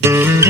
না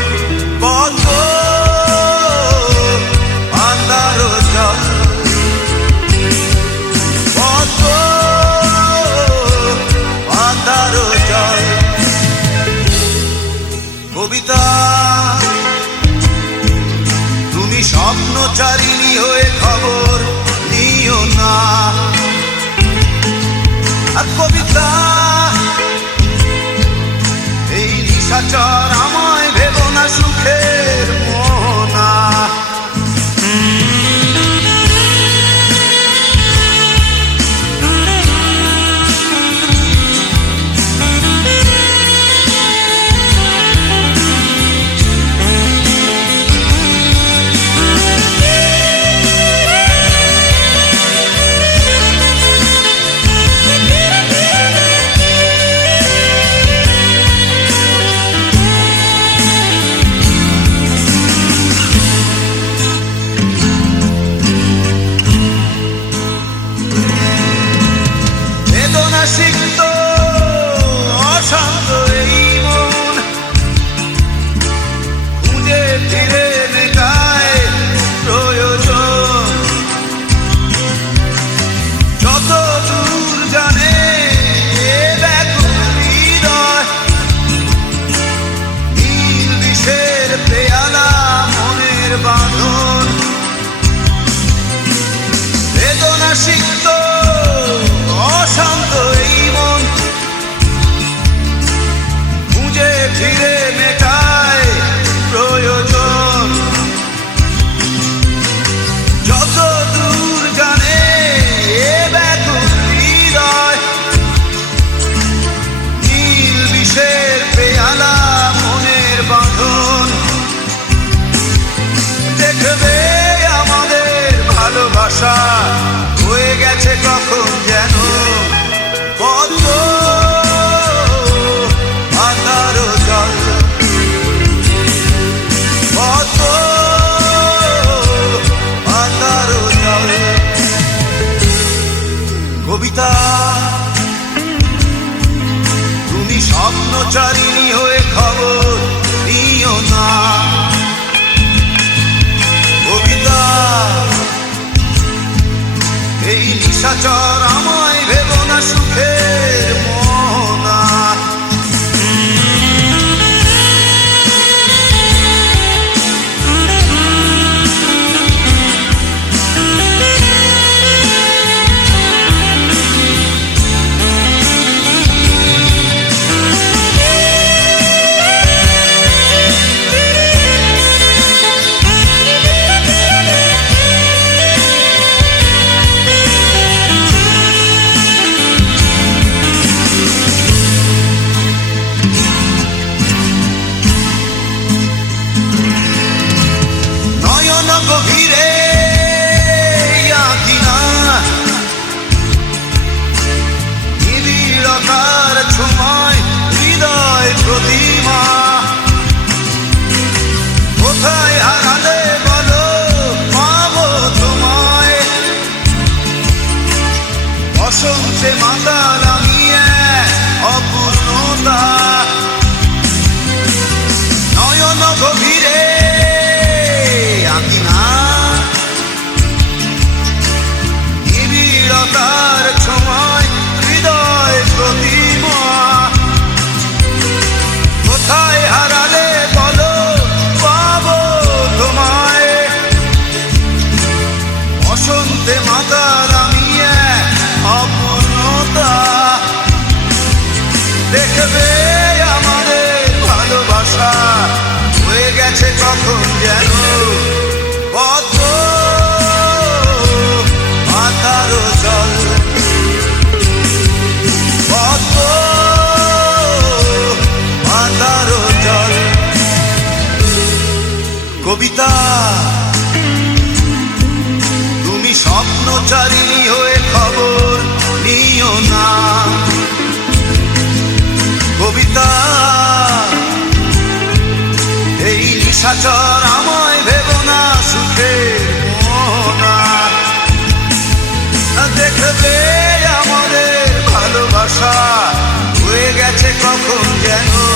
স্বপ্ন হয়ে খবর নিও না। কবিতা এই নিশাচর আমায় ভেব না সুখের সিক্ত অশান্ত এই মন। খুঁজে ফিরে মেটায় প্রয়োজন। যত দূর জানে বিষের বাঁধন। সিক্ত জল কবিতা তুমি স্বপ্ন চারিণী হয়ে খবর নিশাচর আমায় cogiré. আমাদের ভালোবাসা হয়ে গেছে কখন যেন? পদ্ম মাতারও জল। পদ্ম মাতারও জল। কবিতা, তুমি স্বপ্নচারিণী হয়ে খবর নিও না। কবিতা। এই নিশাচর আমায় ভেব না সুখে দেখবে আমাদের ভালোবাসা হয়ে গেছে কখন যেন।